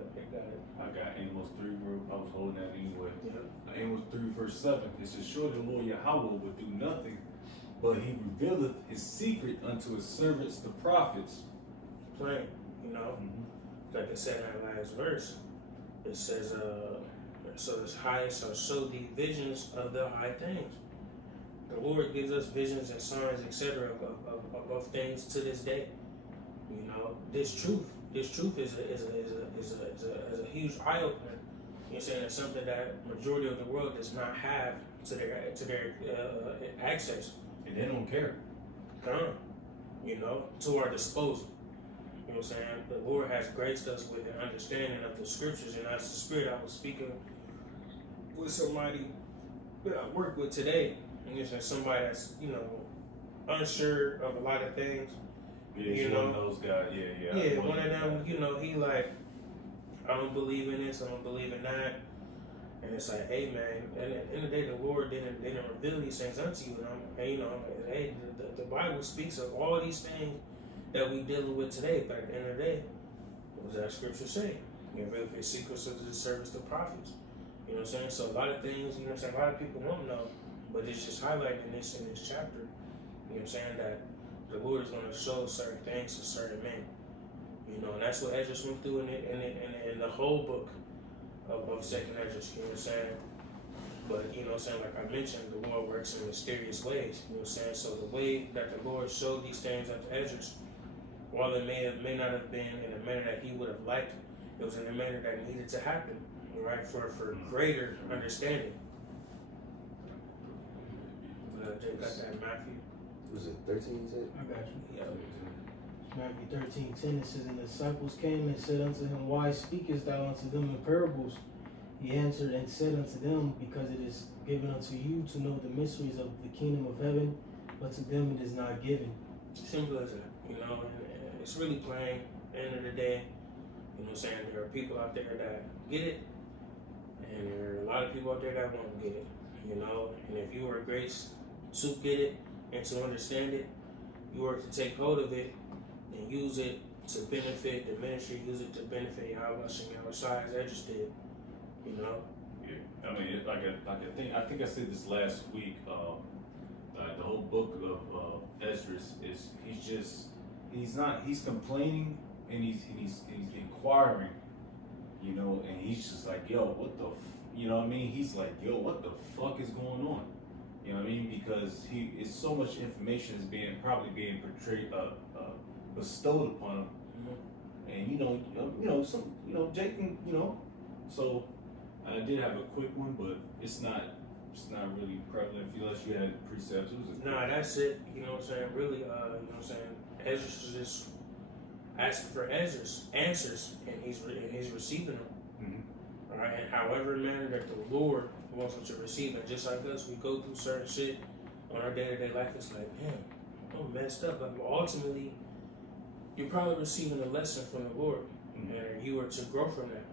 I got Amos 3, bro. I was holding that anyway. Yeah. Amos 3, verse 7. It says, surely the Lord Yahweh would do nothing, but he revealeth his secret unto his servants, the prophets. Plain, you know, like I said in that last verse, it says, so this highest shall show thee visions of the high things. The Lord gives us visions and signs, etc., of things to this day. You know, this truth is a huge eye opener. know, saying it's something that majority of the world does not have to their access. And they don't care. You know, to our disposal. You know what I'm saying? The Lord has graced us with an understanding of the scriptures, and that's the spirit I was speaking with somebody that I work with today. And you know, somebody that's, you know, unsure of a lot of things. Yeah, you one know, of those guys. Yeah. Yeah, one of them, you know, he like, I don't believe in this, I don't believe in that. And it's like, hey man, at the end of the day, the Lord didn't reveal these things unto you. And you know, hey, the Bible speaks of all these things that we dealing with today. But at the end of the day, what does that scripture say? You reveal the secrets of the service to prophets. You know what I'm saying? So a lot of things, you know what I'm saying, a lot of people won't know, but it's just highlighting this in this chapter. You know what I'm saying? That the Lord is going to show certain things to certain men. You know, and that's what Esdras went through in the whole book of Second Esdras, you know what I'm saying? But, you know what I'm saying, like I mentioned, the Lord works in mysterious ways, you know what I'm saying? So the way that the Lord showed these things unto Esdras, while it may not have been in a manner that he would have liked, it was in a manner that needed to happen, right? For greater understanding. Jay got that, Matthew? Was it 13 you said? I got you. Yeah. Matthew 13:10, it says, and the disciples came and said unto him, why speakest thou unto them in parables? He answered and said unto them, because it is given unto you to know the mysteries of the kingdom of heaven, but to them it is not given. Simple as that, you know, and it's really plain. At the end of the day, you know what I'm saying, there are people out there that get it, and there are a lot of people out there that won't get it, you know, and if you are graced to get it and to understand it, you are to take hold of it and use it to benefit the ministry, use it to benefit Yahweh and Yahweh as Esdras did, you know. Yeah, I mean, I think I said this last week. The whole book of Esdras is he's complaining and he's inquiring, you know, and he's just like, yo, what the, you know what I mean? He's like, yo, what the fuck is going on? You know what I mean? Because it's so much information is probably being portrayed, bestowed upon him, and Jake can, you know, so I did have a quick one, but it's not really prevalent unless you had precepts. Nah, that's it. You know what I'm saying? Really, you know what I'm saying? Esdras is just asking for Esdras answers, and he's receiving them. Mm-hmm. All right, and however manner that the Lord wants them to receive, and just like us, we go through certain shit on our day-to-day life. It's like, man, I'm messed up, but ultimately, you're probably receiving a lesson from the Lord, and you are to grow from that.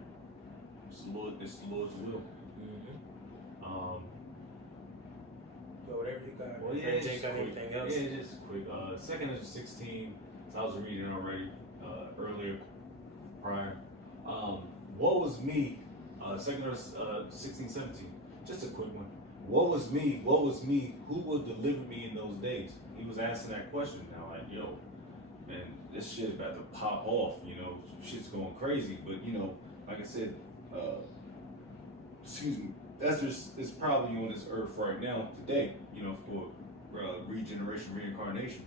It's the Lord's will. So whatever you got. Well, yeah, Jay got anything else? Yeah, just quick. Second is 16. I was reading already earlier, prior. What was me? Second verse 16, 17. Just a quick one. What was me? Who would deliver me in those days? He was asking that question now, like, yo, man, this shit about to pop off, you know, shit's going crazy. But, you know, like I said, Esdras is probably on this earth right now, today, you know, for regeneration, reincarnation.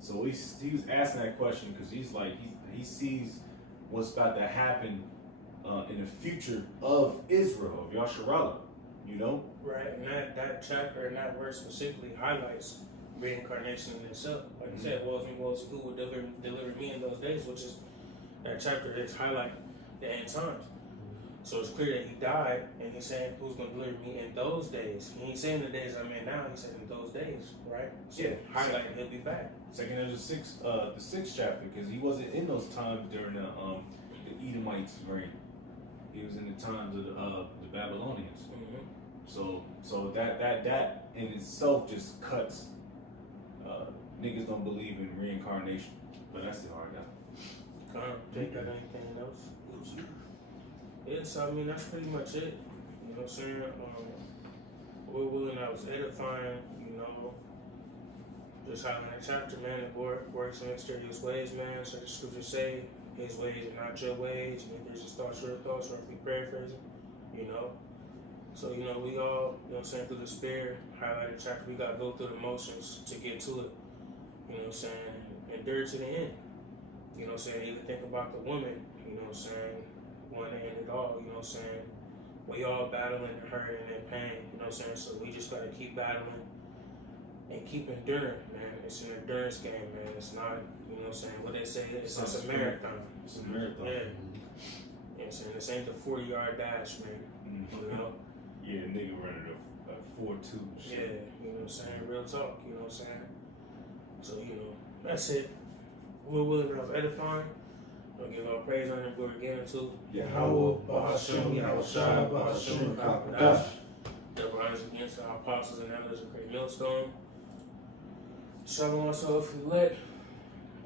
So he was asking that question because he's like, he sees what's about to happen in the future of Israel, of Yasharallah, you know? Right, and that chapter and that verse specifically highlights reincarnation in itself. Like I said, who would deliver me in those days, which is that chapter is highlighting the end times. So it's clear that he died, and he's saying, who's going to deliver me in those days? He ain't saying the days I'm in now, he said in those days, right? So Yeah. highlighting he'll be back. Second Esdras 6, the 6th chapter, because he wasn't in those times during the Edomites' reign. He was in the times of the Babylonians. Mm-hmm. So that in itself just cuts. Niggas don't believe in reincarnation, but that's the hard guy. Jake got anything else? Yeah, so I mean that's pretty much it. You know what I'm saying? Lord willing, I was edifying, you know, just having that chapter, man. The Lord works in mysterious ways, man. So the scriptures say his ways are not your ways, and if there's his thoughts, your thoughts, or if we paraphrase it, you know. So, you know, we all, you know what I'm saying, through the spirit, highlight the chapter, we gotta go through the motions to get to it. You know what I'm saying? Endure to the end. You know what I'm saying? Even think about the woman, you know what I'm saying, one to end it all, you know what I'm saying? We all battling and hurting and pain, you know what I'm saying? So we just gotta keep battling and keep enduring, man. It's an endurance game, man. It's not, you know what I'm saying, what they say, it's a marathon. It's a marathon. Yeah. You know what I'm saying? This ain't the 40-yard dash, man. You know? Yeah, nigga running a 4-2. Yeah, you know what I'm saying? Real talk, you know what I'm saying? So, you know, that's it. We're willing enough edifying. We'll give our praise, honor, and glory again to Yahweh, Bahashem, Yahushua, Bahashem, Kakadash. that rise against our apostles and elders of great millstone. Shalom, so if you let,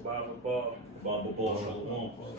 Bible ball. Bible ball.